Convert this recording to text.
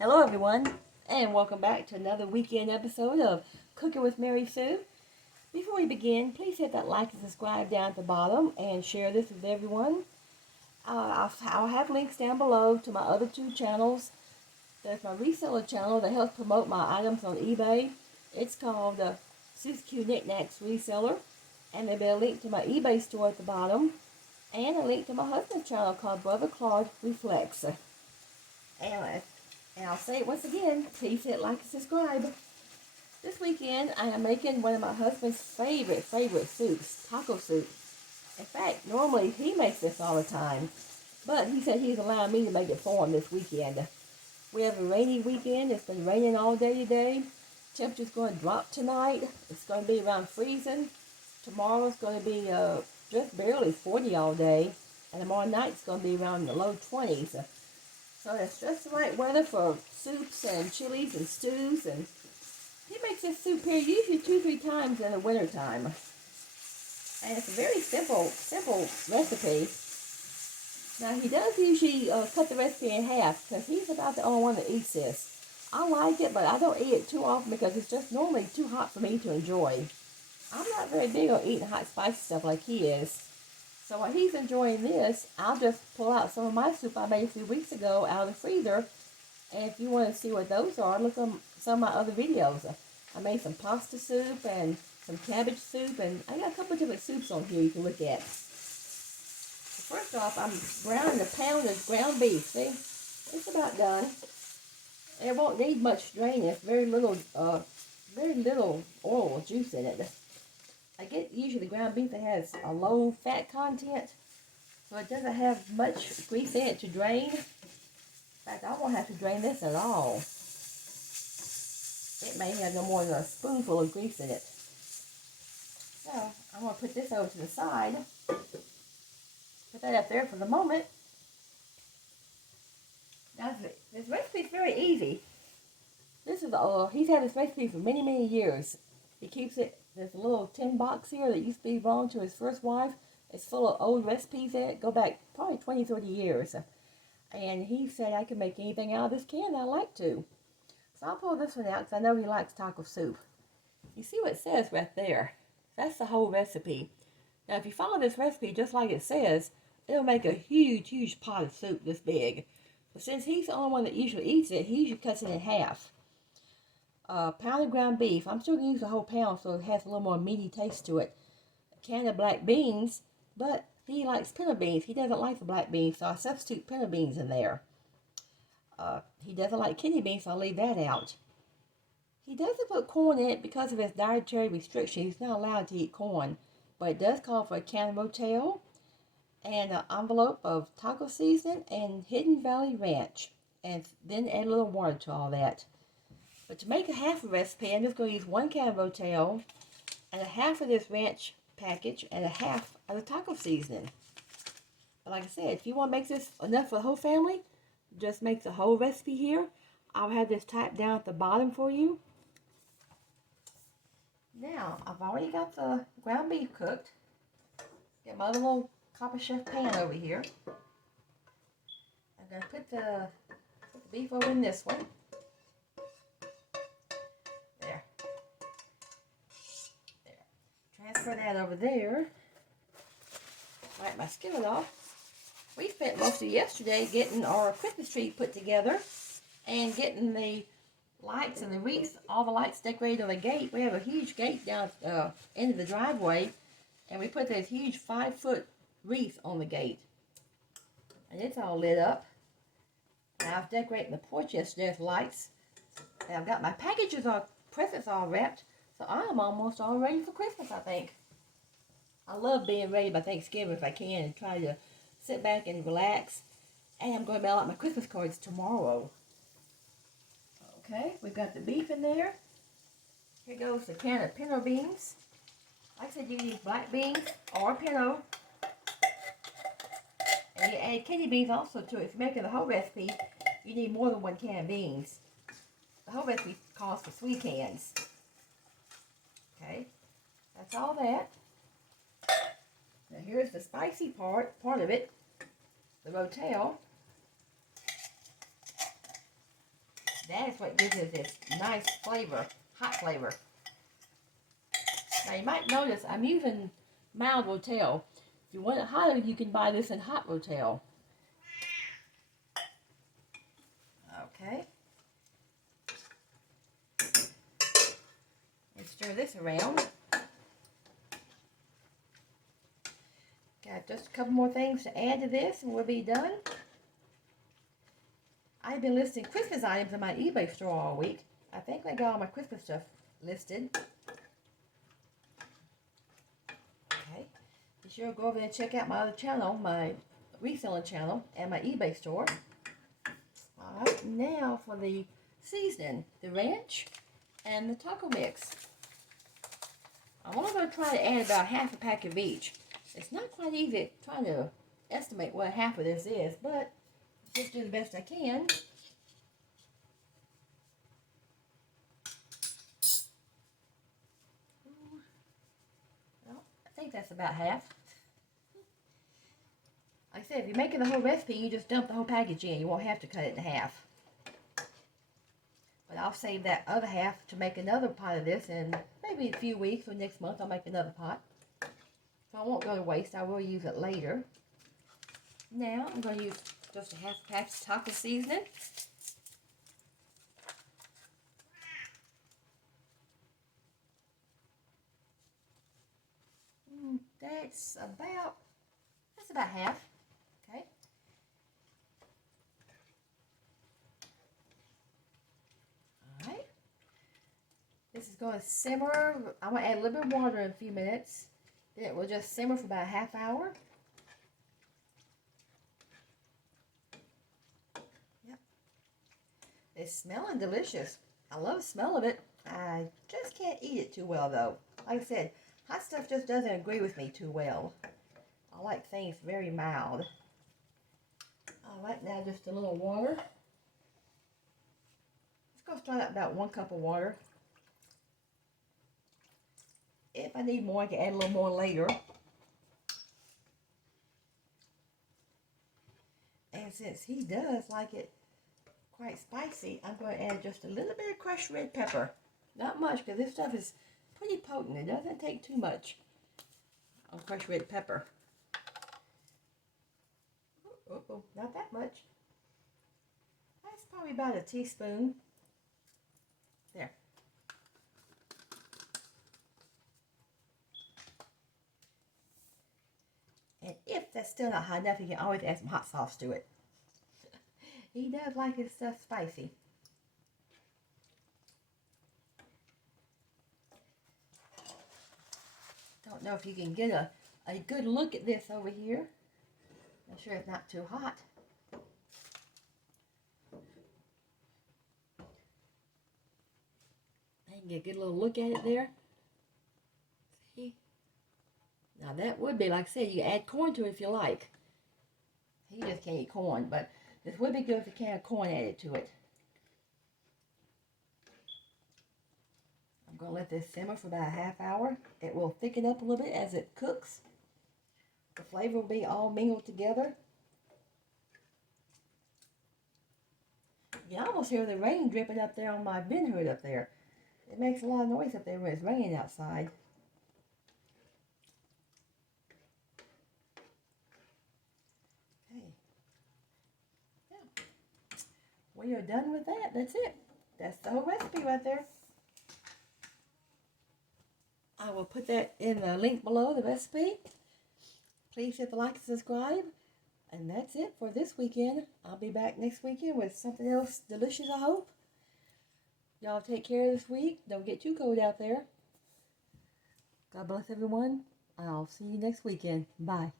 Hello everyone, and welcome back to another weekend episode of Cooking with Mary Sue. Before we begin, please hit that like and subscribe down at the bottom and share this with everyone. I'll have links down below to my other two channels. There's my reseller channel that helps promote my items on eBay. It's called Sue's Q Knickknacks Reseller, and there'll be a link to my eBay store at the bottom, and a link to my husband's channel called Brother Claude Reflects. And I'll say it once again, please hit like and subscribe. This weekend, I am making one of my husband's favorite soups, taco soup. In fact, normally he makes this all the time, but he said he's allowing me to make it for him this weekend. We have a rainy weekend. It's been raining all day today. Temperature's going to drop tonight. It's going to be around freezing. Tomorrow's going to be just barely 40 all day, and tomorrow night's going to be around the low 20s. So it's just the right weather for soups and chilies and stews. And he makes this soup here usually 2-3 times in the winter time. And it's a very simple recipe. Now he does usually cut the recipe in half because he's about the only one that eats this. I like it, but I don't eat it too often because it's just normally too hot for me to enjoy. I'm not very big on eating hot spicy stuff like he is. So while he's enjoying this, I'll just pull out some of my soup I made a few weeks ago out of the freezer. And if you want to see what those are, look at some of my other videos. I made some pasta soup and some cabbage soup, and I got a couple of different soups on here you can look at. So first off, I'm browning a pound of ground beef. See, it's about done. It won't need much draining. It's very little oil or juice in it. I get usually ground beef that has a low fat content, so it doesn't have much grease in it to drain. In fact, I won't have to drain this at all. It may have no more than a spoonful of grease in it. So, I'm going to put this over to the side. Put that up there for the moment. Now, this recipe is very easy. This is he's had this recipe for many years. He keeps it. There's a little tin box here that used to belong to his first wife. It's full of old recipes in it. Go back probably 20-30 years. And he said I can make anything out of this can I like to. So I'll pull this one out because I know he likes taco soup. You see what it says right there? That's the whole recipe. Now if you follow this recipe just like it says, it'll make a huge pot of soup this big. But since he's the only one that usually eats it, he usually cuts it in half. Pound of ground beef. I'm still going to use the whole pound so it has a little more meaty taste to it. A can of black beans, but he likes pinto beans. He doesn't like the black beans, so I substitute pinto beans in there. He doesn't like kidney beans, so I'll leave that out. He doesn't put corn in it because of his dietary restriction. He's not allowed to eat corn, but it does call for a can of ROTEL and an envelope of taco seasoning and Hidden Valley Ranch, and then add a little water to all that. But to make a half a recipe, I'm just going to use 1 can of ROTEL and a half of this ranch package and a half of the taco seasoning. But like I said, if you want to make this enough for the whole family, just make the whole recipe here. I'll have this typed down at the bottom for you. Now, I've already got the ground beef cooked. Get my other little Copper Chef pan over here. I'm going to put the beef over in this one. Transfer that over there. Wipe my skillet off. We spent most of yesterday getting our Christmas tree put together and getting the lights and the wreaths, all the lights decorated on the gate. We have a huge gate down into the driveway, and we put this huge 5-foot wreath on the gate. And it's all lit up. And I was decorating the porch yesterday with lights. And I've got my packages all, presents all wrapped. So I'm almost all ready for Christmas, I think. I love being ready by Thanksgiving if I can and try to sit back and relax. And I'm going to mail out my Christmas cards tomorrow. Okay, we've got the beef in there. Here goes the can of pinto beans. Like I said, you can use black beans or pinto. And you add kidney beans also to it. If you're making the whole recipe, you need more than 1 can of beans. The whole recipe calls for 3 cans. Okay, that's all that. Now here's the spicy part of it, the ROTEL. That is what gives it this nice flavor, hot flavor. Now you might notice I'm using mild ROTEL. If you want it hotter, you can buy this in hot ROTEL. Okay. And stir this around. Got just a couple more things to add to this and we'll be done. I've been listing Christmas items in my eBay store all week. I think I got all my Christmas stuff listed. Okay. Be sure to go over there and check out my other channel, my reselling channel, and my eBay store. Alright, now for the seasoning, the ranch and the taco mix. I'm only going to try to add about half a pack of each. It's not quite easy trying to estimate what half of this is, but just do the best I can. Well, I think that's about half. Like I said, if you're making the whole recipe, you just dump the whole package in. You won't have to cut it in half. But I'll save that other half to make another pot of this in maybe a few weeks or next month. I'll make another pot. So I won't go to waste. I will use it later. Now I'm going to use just a half pack of taco seasoning. That's about half. Okay. All right. This is going to simmer. I'm going to add a little bit of water in a few minutes. Then it will just simmer for about a half hour. Yep. It's smelling delicious. I love the smell of it. I just can't eat it too well though. Like I said, hot stuff just doesn't agree with me too well. I like things very mild. Alright, now just a little water. Let's go start at about 1 cup of water. If I need more, I can add a little more later. And since he does like it quite spicy, I'm going to add just a little bit of crushed red pepper. Not much, because this stuff is pretty potent. It doesn't take too much on crushed red pepper. Oh, not that much. That's probably about a teaspoon. There. And if that's still not hot enough, you can always add some hot sauce to it. He does like his stuff spicy. Don't know if you can get a good look at this over here. I'm sure it's not too hot. I can get a good little look at it there. See? Now that would be, like I said, you can add corn to it if you like. He just can't eat corn, but this would be good with a can of corn added to it. I'm going to let this simmer for about a half hour. It will thicken up a little bit as it cooks. The flavor will be all mingled together. You can almost hear the rain dripping up there on my bin hood up there. It makes a lot of noise up there when it's raining outside. Okay. Yeah. We are done with that. That's it. That's the whole recipe right there. I will put that in the link below, the recipe. Please hit the like and subscribe. And that's it for this weekend. I'll be back next weekend with something else delicious, I hope. Y'all take care this week. Don't get too cold out there. God bless everyone. I'll see you next weekend. Bye.